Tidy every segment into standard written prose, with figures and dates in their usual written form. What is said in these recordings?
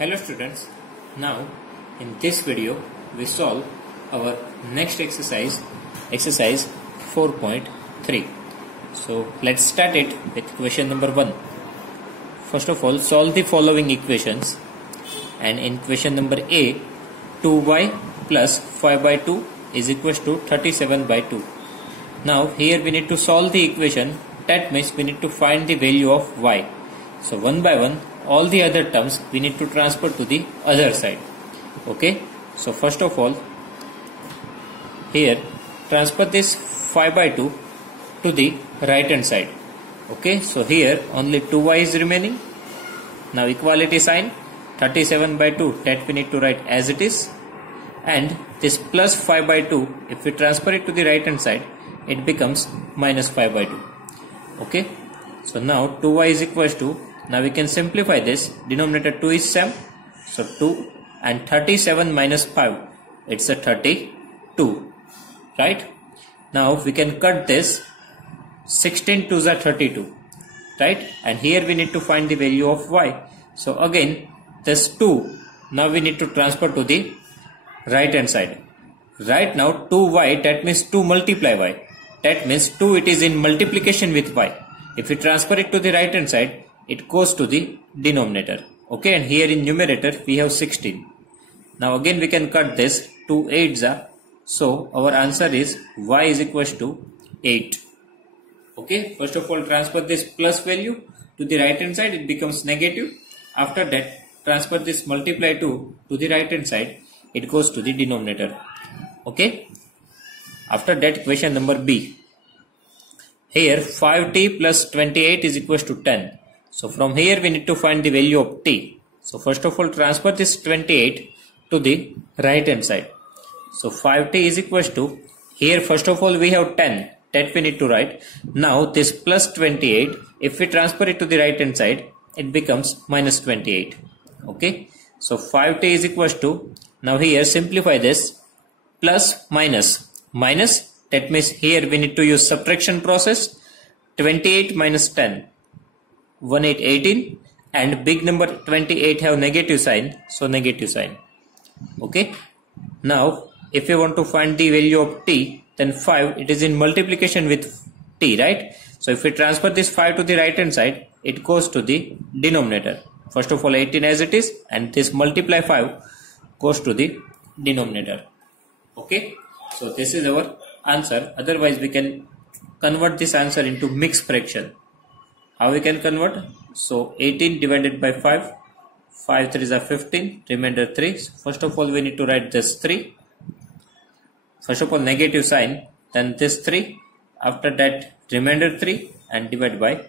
Hello students, now in this video we solve our next exercise 4.3. So let's start it with question number 1. First of all, solve the following equations, and in question number A, 2y plus 5 by 2 is equals to 37 by 2. Now here we need to solve the equation, that means we need to find the value of y. So one by one all the other terms we need to transfer to the other side. Okay, so first of all here transfer this 5 by 2 to the right hand side. Okay, so here only 2y is remaining. Now equality sign, 37 by 2 that we need to write as it is, and this plus 5 by 2 if we transfer it to the right hand side it becomes minus 5 by 2. Okay, so now 2y is equals to, now we can simplify this, denominator 2 is same, so 2 and 37 minus 5, it's a 32, right? Now we can cut this, 16 2s are 32, right? And here we need to find the value of y. So again this 2, now we need to transfer to the right hand side. Right now 2y, that means 2 multiply y, that means 2 it is in multiplication with y. If we transfer it to the right hand side, it goes to the denominator. Okay, and here in numerator we have 16. Now again we can cut this, 2 8s are, so our answer is y is equals to 8. Okay, first of all transfer this plus value to the right hand side, it becomes negative. After that transfer this multiply 2 to the right hand side, it goes to the denominator. Okay, after that question number B. Here 5t plus 28 is equals to 10. So from here we need to find the value of t. So first of all transfer this 28 to the right hand side. So 5t is equals to, here first of all we have 10 that we need to write. Now this plus 28, if we transfer it to the right hand side it becomes minus 28. Okay, so 5t is equals to, now here simplify this, plus minus, that means here we need to use subtraction process. 28 minus 10, 1 8 18, and big number 28 have negative sign, so negative sign. Okay, now if you want to find the value of t, then 5 it is in multiplication with t, right? So if we transfer this 5 to the right hand side, it goes to the denominator. First of all 18 as it is, and this multiply 5 goes to the denominator. Okay, so this is our answer. Otherwise we can convert this answer into mixed fraction. How we can convert? So 18 divided by 5, 5 3s are 15, remainder 3. First of all we need to write this 3. First of all negative sign, then this 3, after that remainder 3 and divide by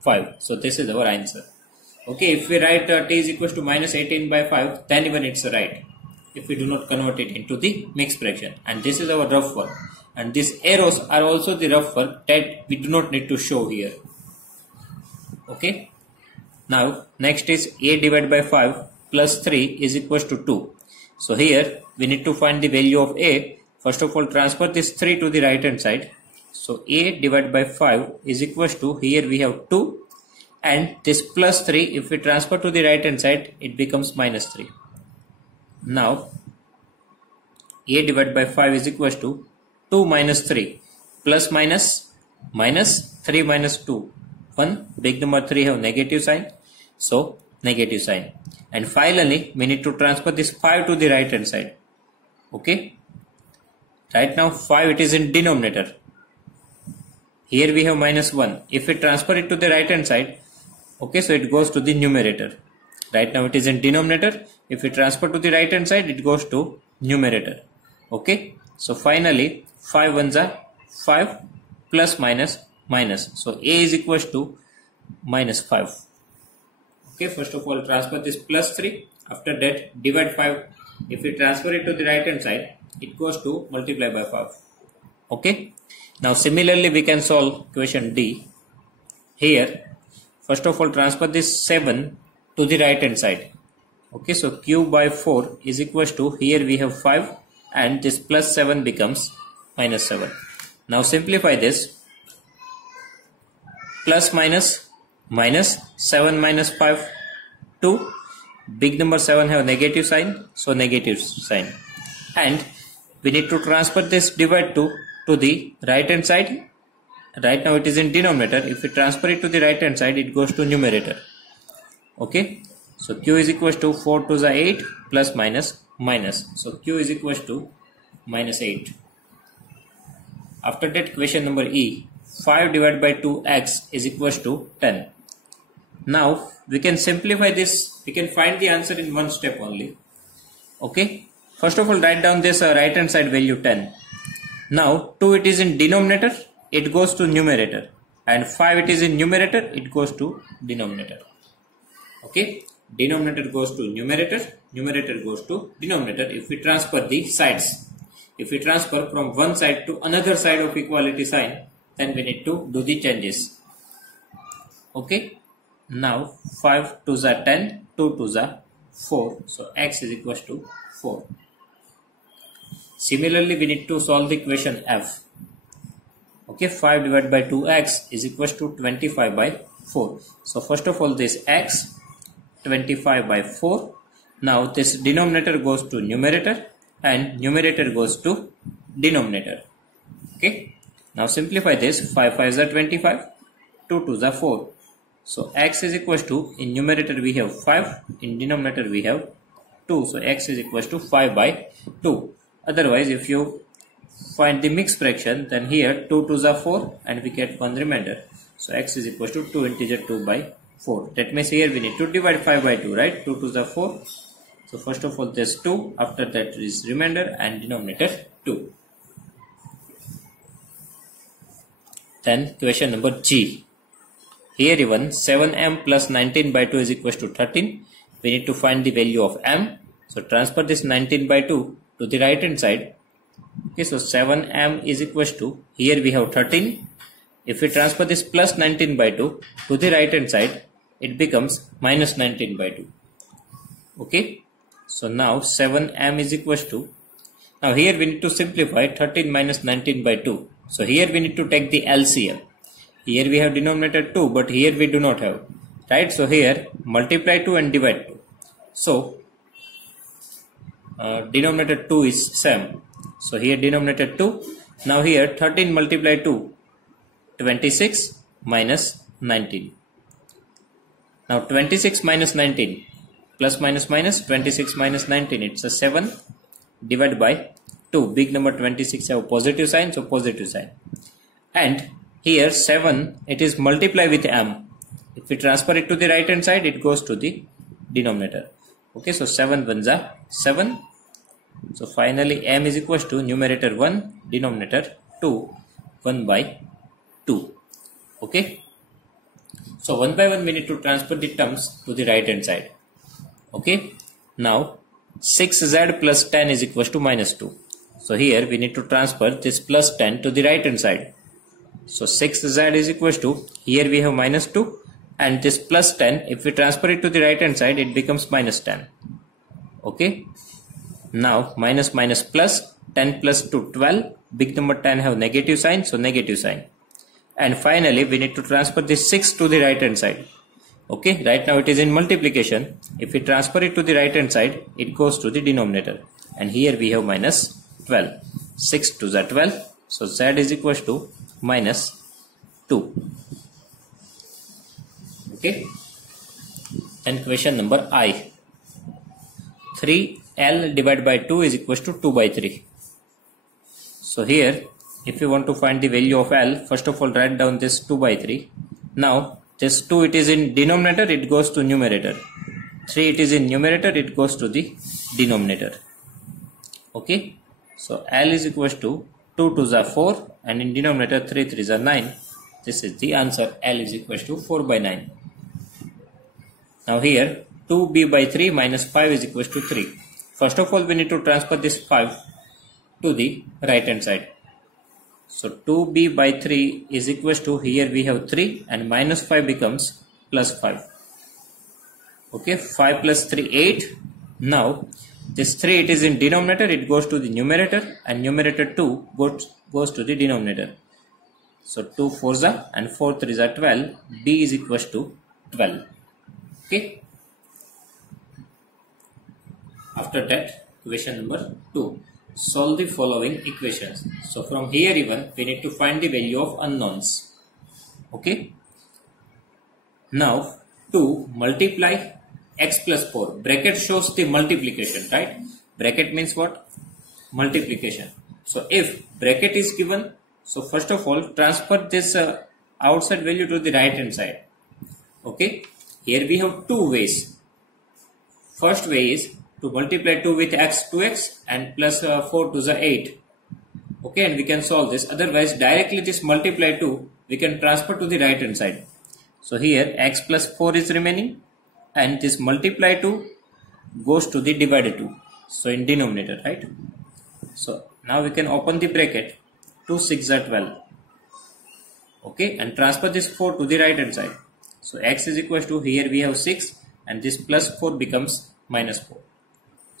5. So this is our answer. Okay, if we write t is equals to minus 18 by 5, then even it's right, if we do not convert it into the mixed fraction. And this is our rough work, and these arrows are also the rough work that we do not need to show here. Okay, now next is a divided by 5 plus 3 is equals to 2. So here we need to find the value of a. First of all transfer this 3 to the right hand side. So a divided by 5 is equals to, here we have 2, and this plus 3 if we transfer to the right hand side it becomes minus 3. Now a divided by 5 is equals to 2 minus 3, plus minus, minus 3 minus 2, 1, big number 3 have negative sign, so negative sign. And finally we need to transfer this 5 to the right hand side. Okay, right now 5 it is in denominator, here we have minus 1, if we transfer it to the right hand side, okay, so it goes to the numerator. Right now it is in denominator, if we transfer to the right hand side it goes to numerator. Okay, so finally 5 ones are 5, plus minus minus, so a is equals to minus 5. Okay, first of all transfer this plus 3, after that divide 5, if we transfer it to the right hand side it goes to multiply by 5. Okay, now similarly we can solve question D. Here first of all transfer this 7 to the right hand side. Okay, so cube by 4 is equals to, here we have 5 and this plus 7 becomes minus 7. Now simplify this, plus minus minus 7 minus 5 2, big number 7 have negative sign, so negative sign. And we need to transfer this divide to the right hand side. Right now it is in denominator. If we transfer it to the right hand side, it goes to numerator. Okay, so q is equals to 4 to the 8 plus minus minus. So q is equals to minus 8. After that, question number E, 5 divided by 2x is equals to 10. Now we can simplify this. We can find the answer in one step only. Okay, first of all, write down this right hand side value 10. Now 2 it is in denominator, it goes to numerator, and 5 it is in numerator, it goes to denominator. Okay, denominator goes to numerator, numerator goes to denominator. If we transfer the sides, if we transfer from one side to another side of equality sign, then we need to do the changes. Okay, now 5 to the 10, 2 to the 4, so x is equals to 4. Similarly, we need to solve the equation f. Okay, 5 divided by 2x is equals to 25 by 4. So first of all, this x 25 by 4. Now this denominator goes to numerator and numerator goes to denominator. Okay, now simplify this. 5 5s are 25, 2 2s are 4. So x is equals to, in numerator we have 5, in denominator we have 2. So x is equals to 5 by 2. Otherwise, if you find the mixed fraction, then here 2 2s are 4 and we get 1 remainder. So x is equals to 2 integer 2 by 4. That means here we need to divide 5 by 2, right? 2 2s are 4. So first of all, there's 2. After that is remainder and denominator 2. Then question number G. Here even 7m plus 19 by 2 is equals to 13. We need to find the value of m. So transfer this 19 by 2 to the right hand side. Okay, so 7m is equals to, here we have 13. If we transfer this plus 19 by 2 to the right hand side, it becomes minus 19 by 2. Okay, so now 7m is equals to, now here we need to simplify 13 minus 19 by 2. So here we need to take the LCM. Here we have denominator 2, but here we do not have, right? So here multiply 2 and divide 2. So denominator 2 is same. So here denominator 2. Now here 13 multiply 2, 26 minus 19. Now 26 minus 19, plus minus minus, 26 minus 19, it's a 7 divided by 2. Big number 26 have positive sign, so positive sign. And here 7, it is multiply with m. If we transfer it to the right hand side, it goes to the denominator. Okay, so 7 ones are 7. So finally m is equals to numerator 1, denominator 2, 1 by 2. Okay, so 1 by 1 we need to transfer the terms to the right hand side. Okay, now 6z plus 10 is equals to minus 2. So here we need to transfer this plus 10 to the right hand side. So 6z is equals to, here we have minus 2, and this plus 10, if we transfer it to the right hand side, it becomes minus 10. Okay, now minus minus plus, 10 plus 2, 12. Big number 10 have negative sign, so negative sign. And finally we need to transfer this 6 to the right hand side. Okay, right now it is in multiplication. If we transfer it to the right hand side, it goes to the denominator. And here we have minus 12. 6 to the 12. So z is equals to minus 2. Okay. And question number I. 3L divided by 2 is equals to 2 by 3. So here, if you want to find the value of L, first of all write down this 2 by 3. Now this 2, it is in denominator, it goes to numerator. 3, it is in numerator, it goes to the denominator. Okay, so L is equals to 2 2s are 4, and in denominator 3 3s are 9. This is the answer. L is equals to 4 by 9. Now here 2b by 3 minus 5 is equals to 3. First of all, we need to transfer this 5 to the right hand side. So 2b by 3 is equals to, here we have 3 and minus 5 becomes plus 5. Okay, 5 plus 3, 8. Now this 3, it is in denominator, it goes to the numerator, and numerator 2 goes to the denominator. So 2 4s are and 4 3s are 12. B is equals to 12. Okay. After that, equation number 2. Solve the following equations. So from here even we need to find the value of unknowns. Okay. Now to multiply x plus 4. Bracket shows the multiplication, right? Bracket means what? Multiplication. So if bracket is given, so first of all transfer this outside value to the right hand side. Okay. Here we have two ways. First way is to multiply 2 with x, 2x and plus 4 to the 8. Okay, and we can solve this. Otherwise, directly this multiply 2, we can transfer to the right hand side. So here x plus 4 is remaining and this multiply 2 goes to the divided 2. So in denominator, right? So now we can open the bracket. 2 6 are 12. Okay, and transfer this 4 to the right hand side. So x is equal to, here we have 6 and this plus 4 becomes minus 4.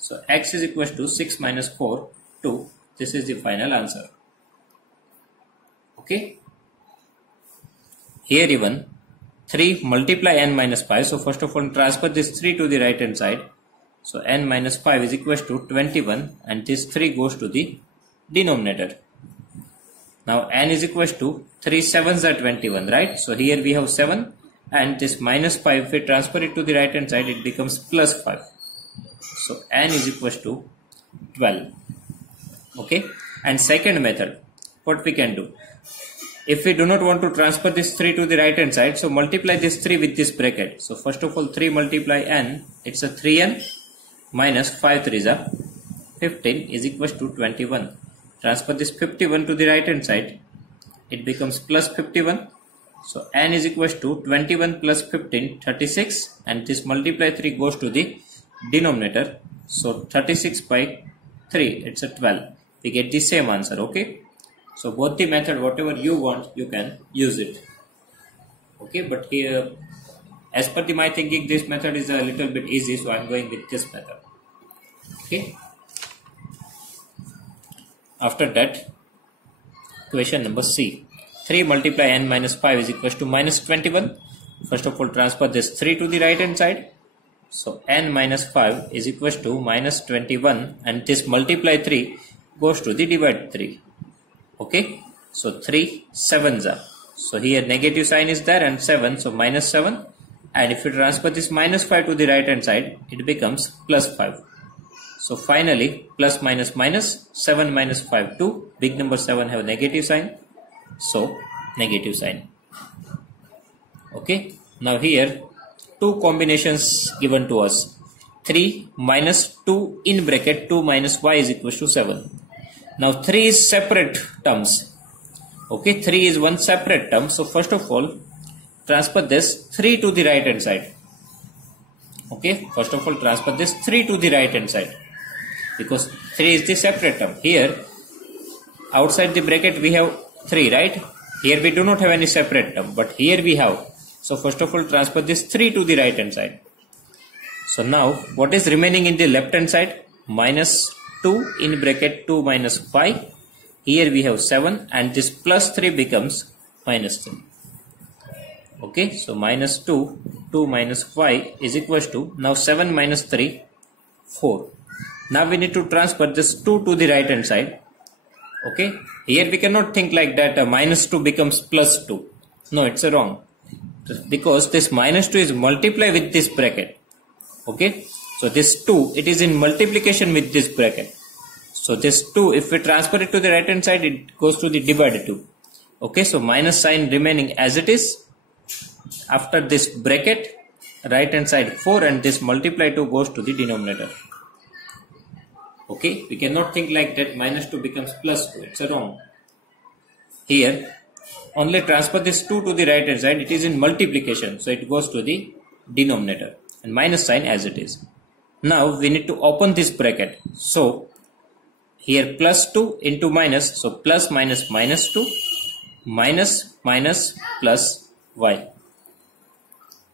So x is equal to 6 minus 4, 2. This is the final answer. Okay. Here even 3 multiply n minus 5. So first of all transfer this 3 to the right hand side. So n minus 5 is equal to 21 and this 3 goes to the denominator. Now n is equal to 3 7s are 21, right? So here we have 7 and this minus 5, if we transfer it to the right hand side, it becomes plus 5. So n is equal to 12. Okay. And second method, what we can do? If we do not want to transfer this 3 to the right hand side, so multiply this 3 with this bracket. So first of all 3 multiply n, it's a 3n minus 5 3 is a 15 is equal to 21. Transfer this 51 to the right hand side, it becomes plus 51. So n is equal to 21 plus 15, 36, and this multiply 3 goes to the denominator. So 36 by 3, it's a 12. We get the same answer. Okay. So both the method, whatever you want, you can use it. Okay, but here, as per my thinking, this method is a little bit easy, so I am going with this method. Okay. After that, question number C. 3 multiply n minus 5 is equal to minus 21. First of all, transfer this 3 to the right hand side. So n minus 5 is equal to minus 21 and this multiply 3 goes to the divide 3. Okay. So 3 7s are. So here negative sign is there and 7. So minus 7. And if you transfer this minus 5 to the right hand side, it becomes plus 5. So finally, plus minus minus, 7 minus 5, 2. Big number 7 have negative sign. So negative sign. Okay. Now here, two combinations given to us. 3 minus 2 in bracket 2 minus y is equal to 7. Now 3 is separate terms. Okay, 3 is one separate term. So first of all, transfer this 3 to the right hand side. Okay, first of all transfer this 3 to the right hand side. Because 3 is the separate term. Here, outside the bracket we have 3, right? Here we do not have any separate term. But here we have. So first of all transfer this 3 to the right hand side. So now what is remaining in the left hand side? Minus 2 in bracket 2 minus 5. Here we have 7 and this plus 3 becomes minus 3. Okay, so minus 2, 2 minus 5 is equal to, now 7 minus 3, 4. Now we need to transfer this 2 to the right hand side. Okay, here we cannot think like that minus 2 becomes plus 2. No, it's wrong. Because this minus 2 is multiply with this bracket. Okay, so this 2, it is in multiplication with this bracket. So this 2, if we transfer it to the right hand side, it goes to the divided 2. Okay, so minus sign remaining as it is. After this bracket, right hand side 4 and this multiply 2 goes to the denominator. Okay, we cannot think like that minus 2 becomes plus 2. It's wrong. Here, only transfer this 2 to the right hand side. It is in multiplication. So it goes to the denominator. And minus sign as it is. Now we need to open this bracket. So here plus 2 into minus. So plus minus minus 2. Minus minus plus y.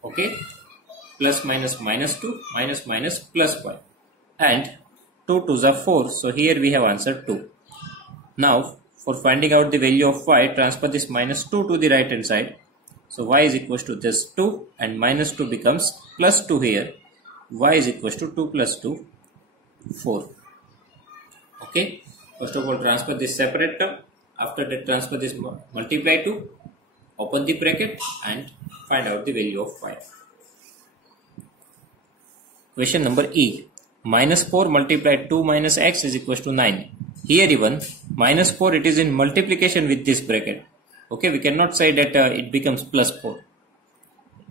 Okay. Plus minus minus 2. Minus minus plus y. And 2 to the 4. So here we have answer 2. Now for finding out the value of y, transfer this minus 2 to the right hand side. So y is equal to this 2 and minus 2 becomes plus 2 here. Y is equal to 2 plus 2. 4. Okay, first of all transfer this separate term. After that transfer this multiply to, open the bracket and find out the value of 5. Question number E. Minus 4 multiplied 2 minus x is equals to 9. Here even minus 4 it is in multiplication with this bracket. Okay, we cannot say that it becomes plus 4.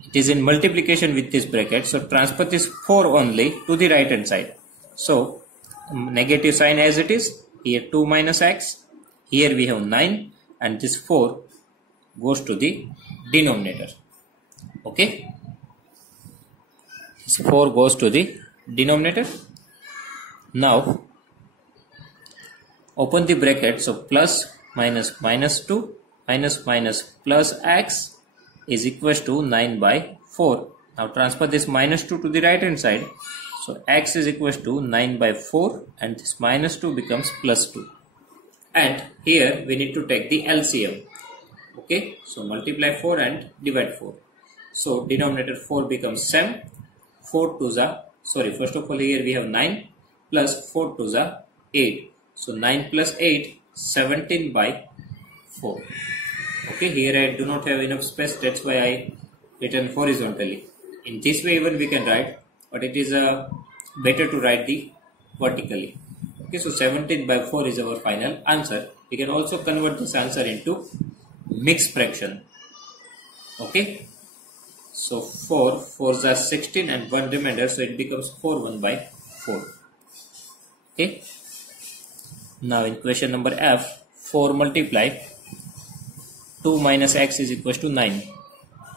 It is in multiplication with this bracket. So transfer this 4 only to the right hand side. So negative sign as it is. Here 2 minus x. Here we have 9 and this 4 goes to the denominator. Okay. This 4 goes to the denominator. Now open the bracket. So plus minus minus 2 minus minus plus x is equals to 9 by 4. Now transfer this minus 2 to the right hand side. So x is equals to 9 by 4 and this minus 2 becomes plus 2. And here we need to take the LCM. Okay, so multiply 4 and divide 4. So denominator 4 becomes 7. 4 to the, first of all here we have 9 plus 4 to the 8. So 9 plus 8, 17 by 4. Okay, here I do not have enough space, that's why I written horizontally. In this way even we can write, but it is better to write the vertically. Okay, so 17 by 4 is our final answer. We can also convert this answer into mixed fraction. Okay, so 4 are 16 and 1 remainder, so it becomes 4 1 by 4. Okay, now in question number F, 4 multiply 2 minus x is equals to 9.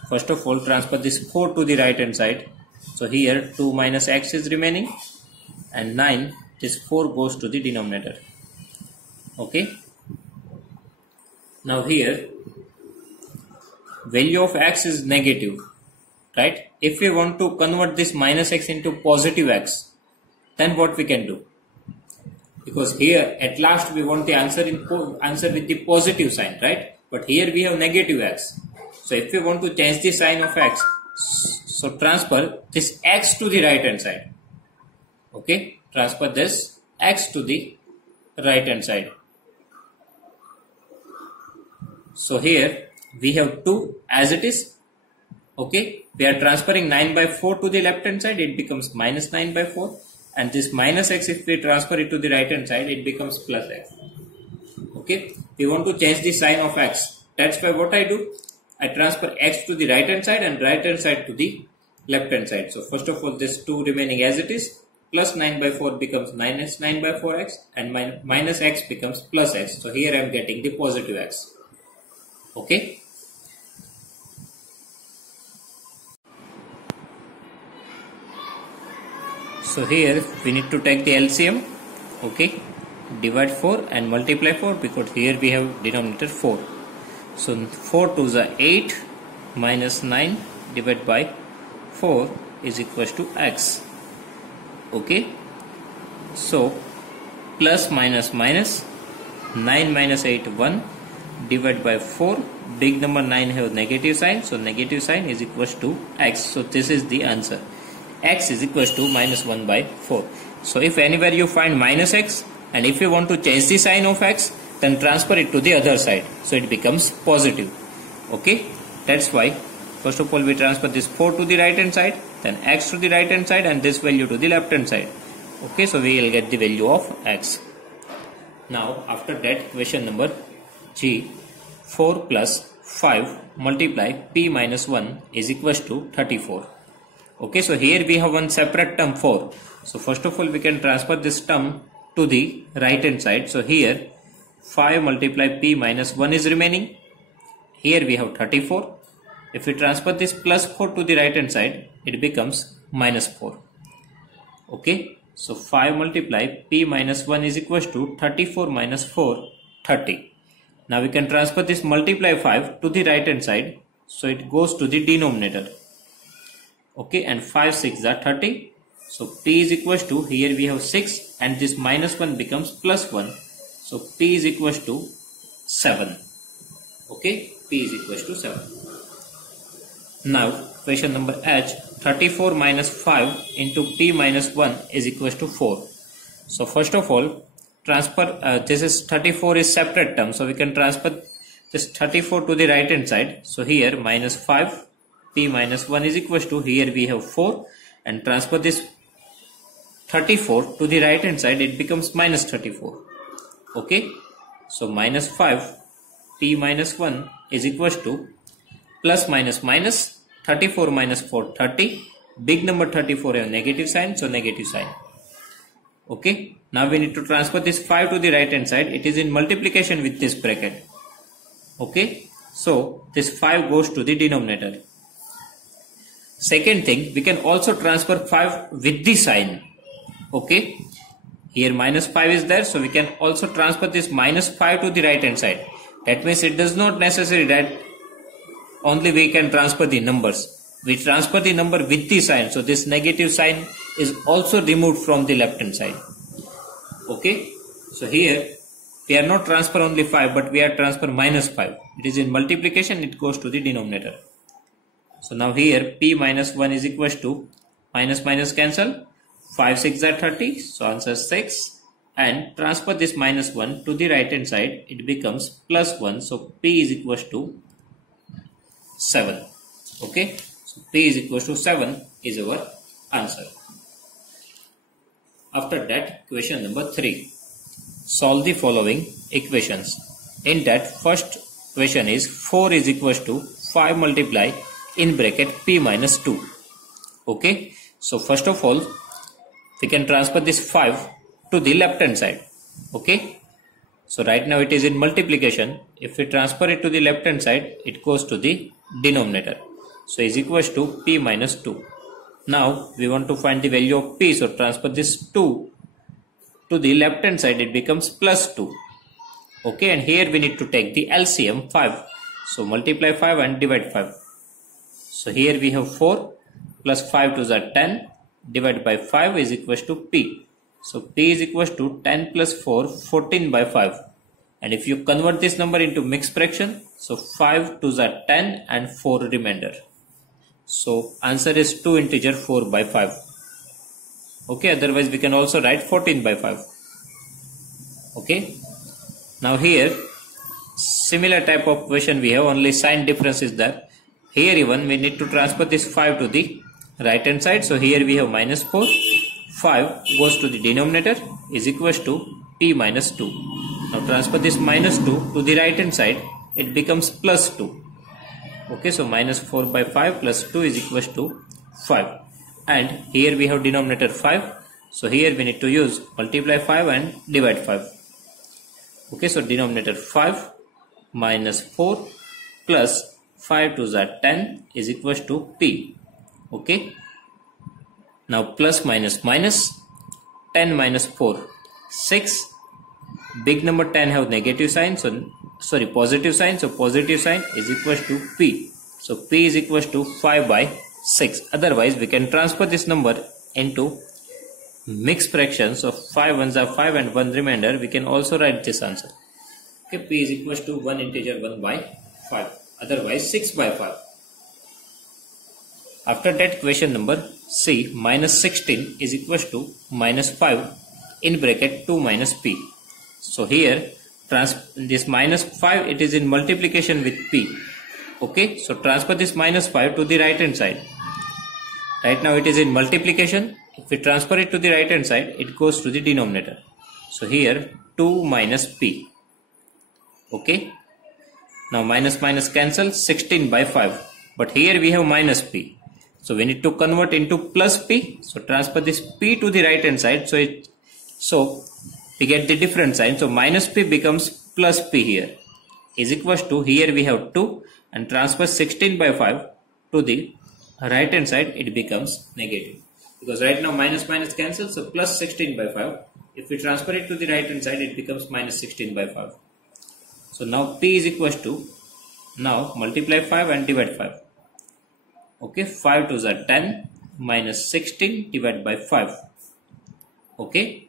First of all transfer this 4 to the right hand side. So here 2 minus x is remaining and 9, this 4 goes to the denominator. Okay, now here value of x is negative, right? If we want to convert this minus x into positive x, then what we can do? Because here at last we want the answer with the positive sign, right? But here we have negative x. So if we want to change the sign of x, so transfer this x to the right hand side. Okay, transfer this x to the right hand side. So here we have 2 as it is. Okay, we are transferring 9 by 4 to the left hand side, it becomes minus 9 by 4. And this minus x, if we transfer it to the right hand side, it becomes plus x. Okay, we want to change the sign of x. That's why what I do, I transfer x to the right hand side and right hand side to the left hand side. So first of all this 2 remaining as it is, plus 9 by 4 becomes minus 9 by 4x and minus x becomes plus x. So here I am getting the positive x. Okay. So here we need to take the LCM. Okay, divide 4 and multiply 4 because here we have denominator 4. So 4 to the 8 minus 9 divided by 4 is equals to x. Okay, so plus minus minus 9 minus 8 1 divided by 4, big number 9 have negative sign, so negative sign is equals to x. So this is the answer. X is equals to minus 1 by 4. So if anywhere you find minus x and if you want to change the sign of x, then transfer it to the other side, so it becomes positive. Okay, that's why first of all we transfer this 4 to the right hand side, then x to the right hand side and this value to the left hand side. Okay, so we will get the value of x. Now after that, question number G, 4 plus 5 multiply p minus 1 is equals to 34. Okay, so here we have one separate term 4. So first of all we can transfer this term to the right hand side. So here 5 multiply p minus 1 is remaining. Here we have 34. If we transfer this plus 4 to the right hand side, it becomes minus 4. Okay, so 5 multiply p minus 1 is equals to 34 minus 4, 30. Now we can transfer this multiply 5 to the right hand side, so it goes to the denominator. Okay, and 5 6 are 30. So p is equals to, here we have 6 and this minus 1 becomes plus 1. So p is equals to 7. Okay, p is equals to 7. Now question number H, 34 minus 5 into p minus 1 is equals to 4. So first of all, transfer this is 34 is separate term, so we can transfer this 34 to the right hand side. So here minus 5 p minus 1 is equals to, here we have 4, and transfer this 34 to the right hand side, it becomes minus 34. Okay, so minus 5 p minus 1 is equals to plus minus minus 34 minus 4 30. Big number 34 have negative sign, so negative sign. Okay, now we need to transfer this 5 to the right hand side. It is in multiplication with this bracket. Okay, so this 5 goes to the denominator. Second thing, we can also transfer 5 with the sign. Okay, here minus 5 is there, so we can also transfer this minus 5 to the right hand side. That means it does not necessary that only we can transfer the numbers. We transfer the number with the sign, so this negative sign is also removed from the left hand side. Okay, so here we are not transfer only 5, but we are transfer minus 5. It is in multiplication, it goes to the denominator. So now here p minus 1 is equals to, minus minus cancel, 5 6 are 30, so answer 6, and transfer this minus 1 to the right hand side, it becomes plus 1, so p is equals to 7. Okay, so p is equals to 7 is our answer. After that, question number 3. Solve the following equations. In that, first question is 4 is equals to 5 multiply in bracket p minus 2. Okay, so first of all, we can transfer this 5 to the left hand side. Okay, so right now it is in multiplication. If we transfer it to the left hand side, it goes to the denominator. So is equals to p minus 2. Now we want to find the value of p, so transfer this 2 to the left hand side, it becomes plus 2. Okay, and here we need to take the LCM 5. So multiply 5 and divide 5. So here we have 4 plus 5 to the 10 divided by 5 is equals to p. So p is equals to 10 plus 4, 14 by 5. And if you convert this number into mixed fraction, so 5 to the 10 and 4 remainder. So answer is 2 integer 4 by 5. Okay, otherwise we can also write 14 by 5. Okay, now here similar type of question we have, only sign difference is there. Here even we need to transfer this 5 to the right hand side. So here we have minus 4, 5 goes to the denominator is equals to p minus 2. Now transfer this minus 2 to the right hand side, it becomes plus 2. Okay, so minus 4 by 5 plus 2 is equals to 5. And here we have denominator 5. So here we need to use multiply 5 and divide 5. Okay, so denominator 5 minus 4 plus 5 to the 10 is equals to p. Okay, now plus minus minus, 10 minus 4, 6. Big number 10 have negative sign, so sorry, positive sign, so positive sign is equals to p. So p is equals to 5 by 6. Otherwise we can transfer this number into mixed fractions of 5 ones are 5 and 1 remainder. We can also write this answer. Okay, p is equals to 1 integer 1 by 5, otherwise 6 by 5. After that, question number C, minus 16 is equals to minus 5 in bracket 2 minus p. So here this minus 5, it is in multiplication with p. Okay, so transfer this minus 5 to the right hand side. Right now it is in multiplication. If we transfer it to the right hand side, it goes to the denominator. So here 2 minus p. Okay, now minus minus cancel, 16 by 5. But here we have minus p. So we need to convert into plus p. So transfer this p to the right hand side. So we get the different sign. So minus p becomes plus p here. Is equals to, here we have 2 and transfer 16 by 5 to the right hand side, it becomes negative. Because right now minus minus cancels, so plus 16 by 5. If we transfer it to the right hand side, it becomes minus 16 by 5. So now p is equals to, now multiply 5 and divide 5. Okay, 5 to the 10 minus 16 divided by 5. Okay,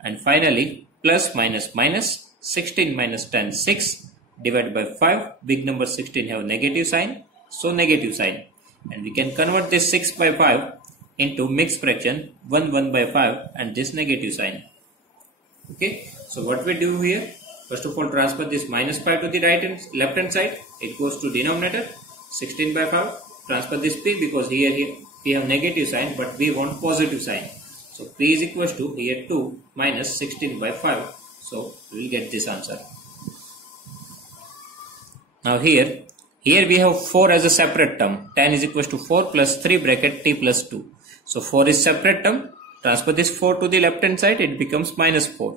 and finally plus minus minus, 16 minus 10, 6 divided by 5. Big number 16 have negative sign, so negative sign. And we can convert this 6 by 5 into mixed fraction 1 1 by 5 and this negative sign. Okay, so what we do here, first of all transfer this minus 5 to the left hand side, it goes to denominator 16 by 5. Transfer this p because here we have negative sign but we want positive sign. So p is equals to here 2 minus 16 by 5. So we will get this answer. Now here we have 4 as a separate term. Tan is equals to 4 plus 3 bracket t plus 2. So 4 is separate term. Transfer this 4 to the left hand side, it becomes minus 4.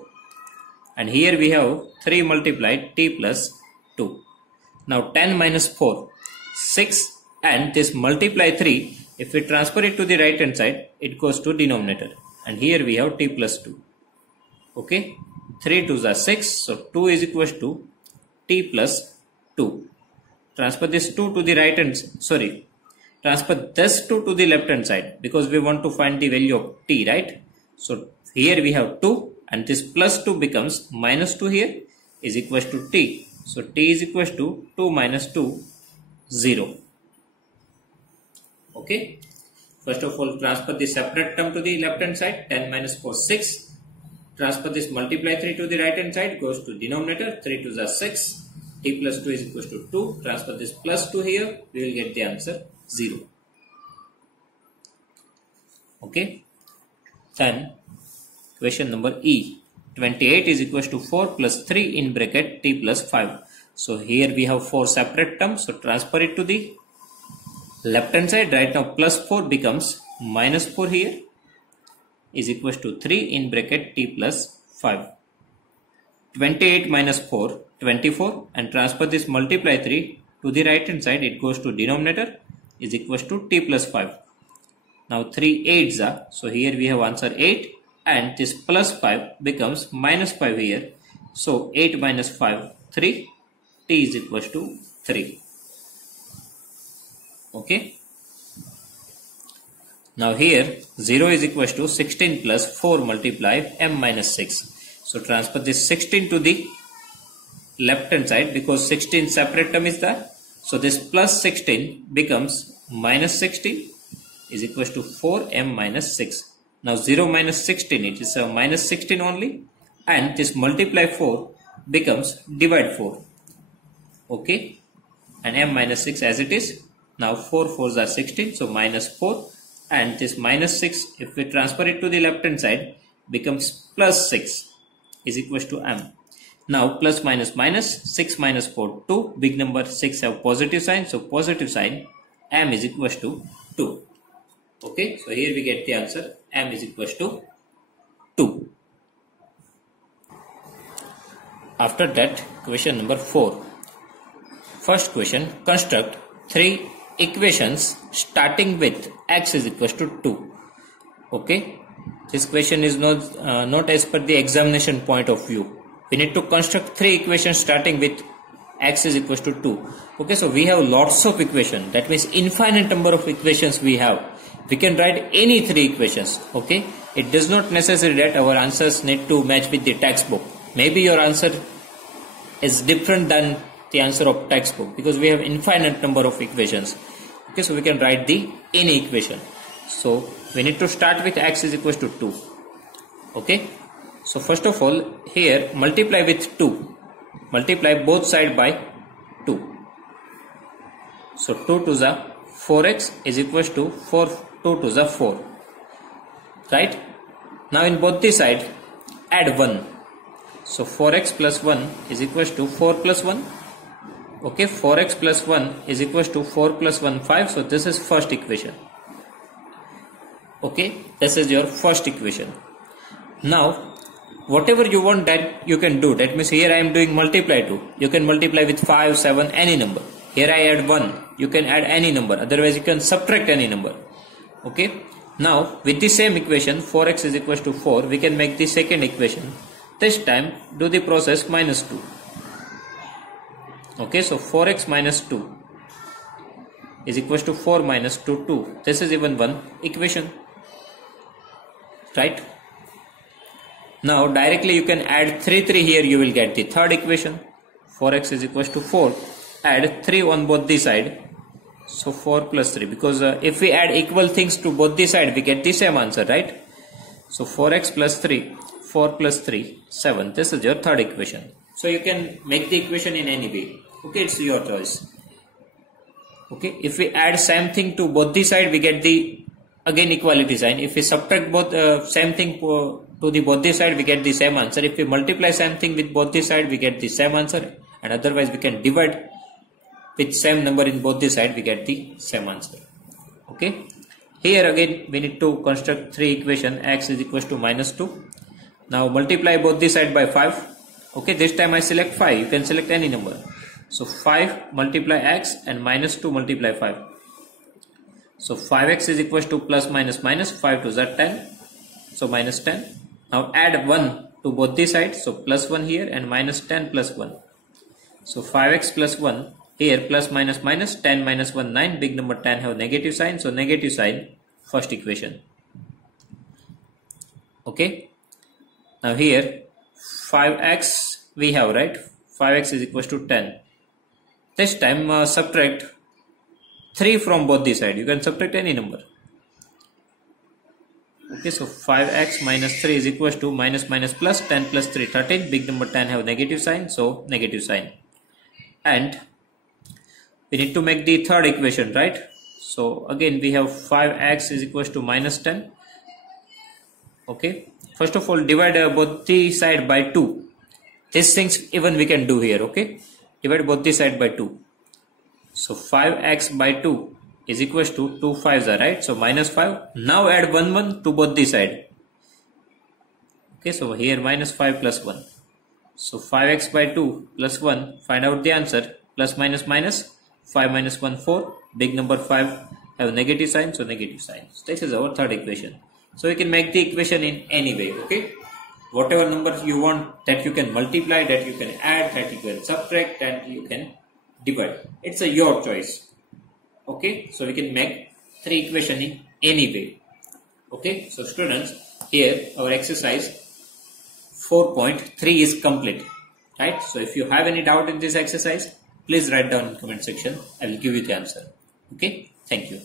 And here we have 3 multiplied t plus 2. Now 10 minus 4, 6, and this multiply 3, if we transfer it to the right hand side, it goes to denominator. And here we have t plus 2. Okay, 3 2s are 6, so 2 is equals to t plus 2. Transfer this 2 to the right hand, transfer this 2 to the left hand side because we want to find the value of t, right? So here we have 2 and this plus 2 becomes minus 2 here is equals to t. So t is equals to 2 minus 2, 0. Okay. First of all, transfer the separate term to the left hand side, 10 minus 4, 6. Transfer this multiply 3 to the right hand side, goes to denominator, 3 2s are 6. T plus 2 is equals to 2. Transfer this plus 2 here, we will get the answer 0. Okay. Then question number E. 28 is equals to 4 plus 3 in bracket t plus 5. So here we have 4 separate terms. So transfer it to the left hand side. Right now plus 4 becomes minus 4 here is equals to 3 in bracket t plus 5. 28 minus 4, 24, and transfer this multiply 3 to the right hand side, it goes to denominator is equals to t plus 5. Now 3 8s are, so here we have answer 8 and this plus 5 becomes minus 5 here. So 8 minus 5, 3, t is equals to 3. Okay. Now here 0 is equals to 16 plus 4 multiply m minus 6. So transfer this 16 to the left hand side because 16 separate term is there. So this plus 16 becomes minus 16 is equals to 4m minus 6. Now 0 minus 16, it is a minus 16 only, and this multiply 4 becomes divide 4. Okay, and m minus 6 as it is. Now 4 4s are 16, so minus 4, and this minus 6 if we transfer it to the left hand side becomes plus 6 is equals to m. Now plus minus minus, 6 minus 4, 2, big number 6 have positive sign, so positive sign, m is equals to 2. Okay, so here we get the answer, m is equals to 2. After that, question number 4. First question, construct 3 equations starting with x is equals to 2. Okay, this question is not as per the examination point of view. We need to construct 3 equations starting with x is equals to 2. Okay, so we have lots of equations. That means infinite number of equations we have. We can write any 3 equations. Okay, it does not necessary that our answers need to match with the textbook. Maybe your answer is different than the answer of textbook because we have infinite number of equations. Okay, so we can write the any equation. So we need to start with x is equals to 2. Okay, so first of all here multiply with 2. Multiply both side by 2. So 2 to the 4x is equals to 2 to the 4. Right? Now in both the side add 1. So 4x plus 1 is equals to 4 plus 1. Okay, 4x plus 1 is equals to 4 plus 1, 5. So this is first equation. Okay, this is your first equation. Now whatever you want that you can do. That means here I am doing multiply 2. You can multiply with 5, 7, any number. Here I add 1. You can add any number. Otherwise you can subtract any number. Okay. Now with the same equation 4x is equals to 4. We can make the second equation. This time do the process minus 2. Okay. So 4x minus 2 is equals to 4 minus 2, 2. This is even one equation. Right. Now directly you can add 3 here, you will get the third equation. 4x is equals to 4. Add 3 on both the side. So 4 plus 3 because if we add equal things to both the side we get the same answer, right? So 4x plus 3. 4 plus 3 7. This is your third equation. So you can make the equation in any way. Okay, it's your choice. Okay, if we add same thing to both the side, we get the again equality sign. If we subtract both same thing to the both the side, we get the same answer. If we multiply same thing with both the side, we get the same answer. And otherwise we can divide with same number in both the side, we get the same answer. Okay, here again we need to construct three equation. X is equals to minus 2. Now multiply both the side by 5. Okay, this time I select 5. You can select any number. So 5 multiply x and minus 2 multiply 5. So 5x is equals to plus minus minus 5 to z 10. So minus 10. Now add 1 to both the sides. So plus 1 here and minus 10 plus 1. So 5x plus 1 here, plus minus minus 10 minus 1 9. Big number 10 have negative sign. So negative sign, first equation. Okay. Now here 5x we have, right? 5x is equals to 10. This time subtract 3 from both the side. You can subtract any number. Okay, so 5x minus 3 is equals to minus minus plus 10 plus 3 13. Big number 10 have negative sign, so negative sign. And we need to make the third equation, right? So again we have 5x is equals to minus 10. Okay, first of all divide both the side by 2. These things even we can do here. Okay, divide both the side by 2. So 5x by 2 is equals to 2 5s are, right? So minus 5. Now add 1 1 to both the side. Okay, so here minus 5 plus 1. So 5x by 2 plus 1. Find out the answer. Plus minus minus. 5 minus 1 4. Big number 5 have negative sign, so negative sign. So this is our third equation. So you can make the equation in any way. Okay, whatever number you want, that you can multiply, that you can add, that you can subtract, and you can divide. It's your choice. Okay, so we can make three equation in any way. Okay, so students, here our exercise 4.3 is complete, right? So if you have any doubt in this exercise, please write down in comment section. I will give you the answer. Okay, thank you.